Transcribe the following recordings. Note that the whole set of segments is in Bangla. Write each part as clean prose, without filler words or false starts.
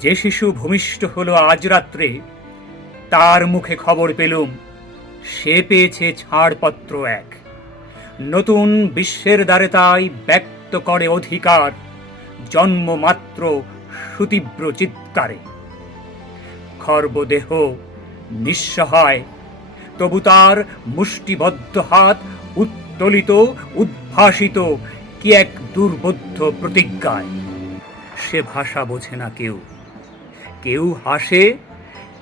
যে শিশু ভূমিষ্ঠ হলো আজ রাত্রে, তার মুখে খবর পেলুম সে পেয়েছে ছাড়পত্র এক। নতুন বিশ্বের দ্বারে তাই ব্যক্ত করে অধিকার, জন্মমাত্র সুতীব্র চিৎকারে। খর্বদেহ নিঃসহায়, তবু তার মুষ্টিবদ্ধ হাত উত্তোলিত, উদ্ভাসিত কি এক দুর্বোধ্য প্রতিজ্ঞায়। সে ভাষা বোঝে না কেউ, কেউ হাসে,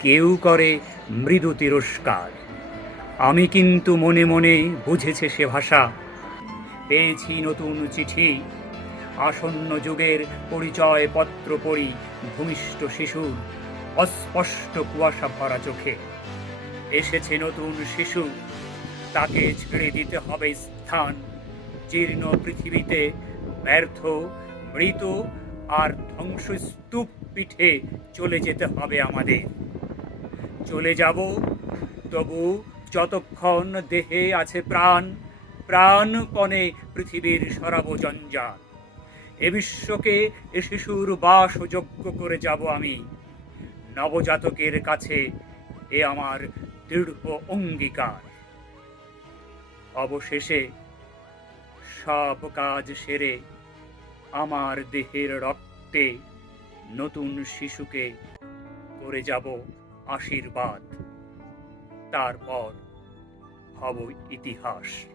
কেউ করে মৃদু তিরস্কার। আমি কিন্তু মনে মনে বুঝেছে সে ভাষা। পেয়েছি নতুন চিঠি, আসন্ন যুগের পরিচয় পত্র পড়ি ভূমিষ্ঠ শিশুর অস্পষ্ট কুয়াশা ভরা চোখে। এসেছে নতুন শিশু, তাকে ছেড়ে দিতে হবে স্থান। জীর্ণ পৃথিবীতে ব্যর্থ, মৃত আর ধ্বংসস্তূপ পিঠে চলে যেতে হবে আমাদের। চলে যাব, তবু যতক্ষণ দেহে আছে প্রাণ, প্রাণপণে পৃথিবীর সরাব জঞ্জাল। এ বিশ্বকে এ শিশুর বাসযোগ্য করে যাব আমি। নবজাতকের কাছে এ আমার দৃঢ় অঙ্গীকার। অবশেষে সব কাজ সেরে আমার দেহের রক্তে নতুন শিশুকে করে যাব আশীর্বাদ। তারপর হব ইতিহাস।